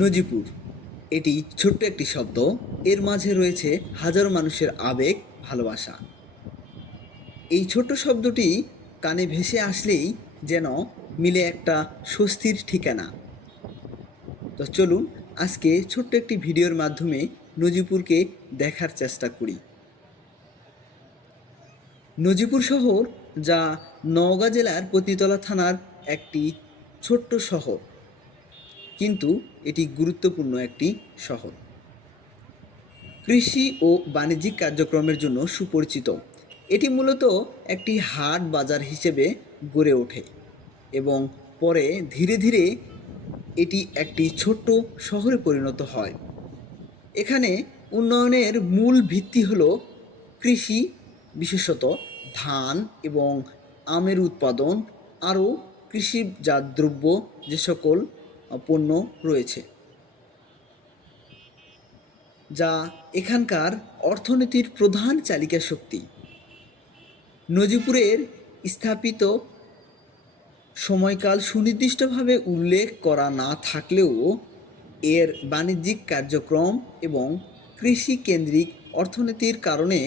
নজিপুর এটি ছোট্ট একটি শব্দ। এর মাঝে রয়েছে হাজারো মানুষের আবেগ, ভালোবাসা। এই ছোট্ট শব্দটি কানে ভেসে আসলেই যেন মিলে একটা স্বস্তির ঠিকানা। তো চলুন আজকে ছোট্ট একটি ভিডিওর মাধ্যমে নজিপুরকে দেখার চেষ্টা করি। নজিপুর শহর, যা নওগাঁ জেলার পতিতলা থানার একটি ছোট্ট শহর, কিন্তু এটি গুরুত্বপূর্ণ একটি শহর। কৃষি ও বাণিজ্যিক কার্যক্রমের জন্য সুপরিচিত। এটি মূলত একটি হাট বাজার হিসেবে গড়ে ওঠে এবং পরে ধীরে ধীরে এটি একটি ছোট্ট শহরে পরিণত হয়। এখানে উন্নয়নের মূল ভিত্তি হল কৃষি, বিশেষত ধান এবং আমের উৎপাদন, আরও কৃষিজাত দ্রব্য যে সকল পণ্য রয়েছে, যা এখানকার অর্থনীতির প্রধান চালিকা শক্তি। নজিপুরের স্থাপিত সময়কাল সুনির্দিষ্টভাবে উল্লেখ করা না থাকলেও এর বাণিজ্যিক কার্যক্রম এবং কৃষি কেন্দ্রিক অর্থনীতির কারণে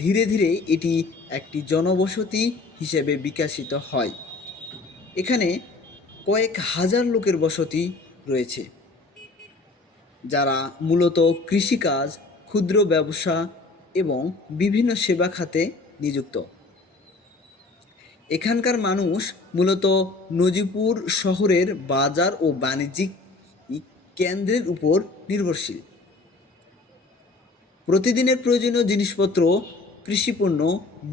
ধীরে ধীরে এটি একটি জনবসতি হিসেবে বিকশিত হয়। এখানে কয়েক হাজার লোকের বসতি রয়েছে, যারা মূলত কৃষিকাজ, ক্ষুদ্র ব্যবসা এবং বিভিন্ন সেবা খাতে নিযুক্ত। এখানকার মানুষ মূলত নজিপুর শহরের বাজার ও বাণিজ্যিক কেন্দ্রের উপর নির্ভরশীল। প্রতিদিনের প্রয়োজনীয় জিনিসপত্র, কৃষিপণ্য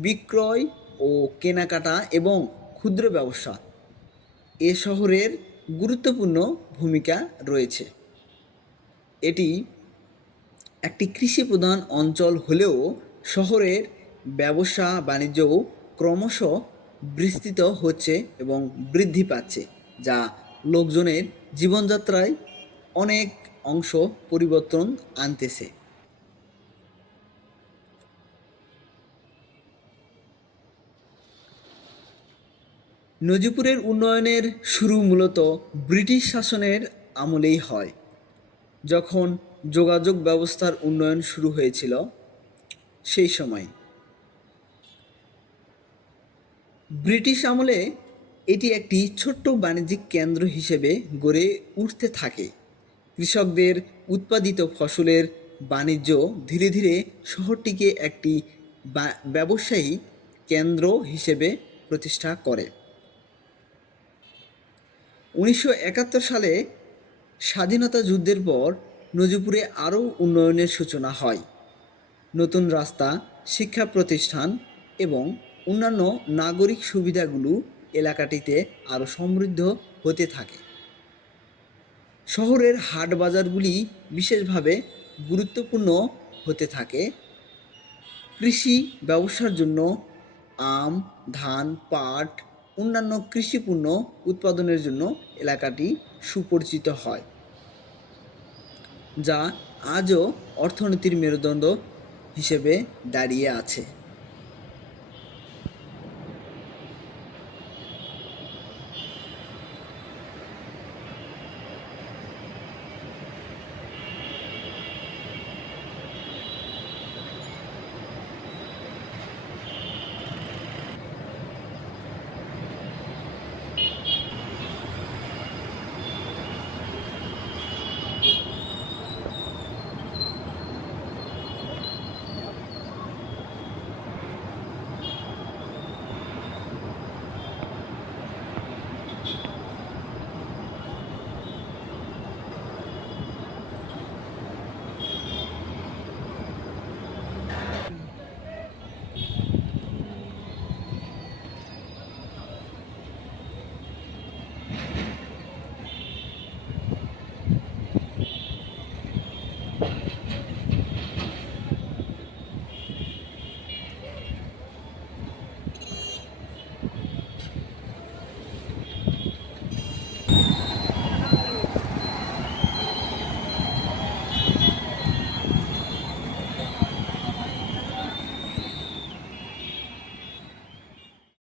বিক্রয় ও কেনাকাটা এবং ক্ষুদ্র ব্যবসা এ শহরের গুরুত্বপূর্ণ ভূমিকা রয়েছে। এটি একটি কৃষিপ্রধান অঞ্চল হলেও শহরের ব্যবসা বাণিজ্যও ক্রমশ বিস্তৃত হচ্ছে এবং বৃদ্ধি পাচ্ছে, যা লোকজনের জীবনযাত্রায় অনেক অংশ পরিবর্তন আনতেছে। নজিপুরের উন্নয়নের শুরু মূলত ব্রিটিশ শাসনের আমলেই হয়। যখন যোগাযোগ ব্যবস্থার উন্নয়ন শুরু হয়েছিল, সেই সময় ব্রিটিশ আমলে এটি একটি ছোট্ট বাণিজ্যিক কেন্দ্র হিসেবে গড়ে উঠতে থাকে। কৃষকদের উৎপাদিত ফসলের বাণিজ্য ধীরে ধীরে শহরটিকে একটি ব্যবসায়ী কেন্দ্র হিসেবে প্রতিষ্ঠা করে। 1971 সালে স্বাধীনতা যুদ্ধের পর নজিপুরে আরও উন্নয়নের সূচনা হয়। নতুন রাস্তা, শিক্ষা প্রতিষ্ঠান এবং অন্যান্য নাগরিক সুবিধাগুলো এলাকাটিতে আরও সমৃদ্ধ হতে থাকে। শহরের হাট বাজারগুলি বিশেষভাবে গুরুত্বপূর্ণ হতে থাকে। কৃষি ব্যবসার জন্য আম, ধান, পাট, অন্যান্য কৃষিপণ্য উৎপাদনের জন্য এলাকাটি সুপরিচিত হয়, যা আজও অর্থনীতির মেরুদণ্ড হিসেবে দাঁড়িয়ে আছে।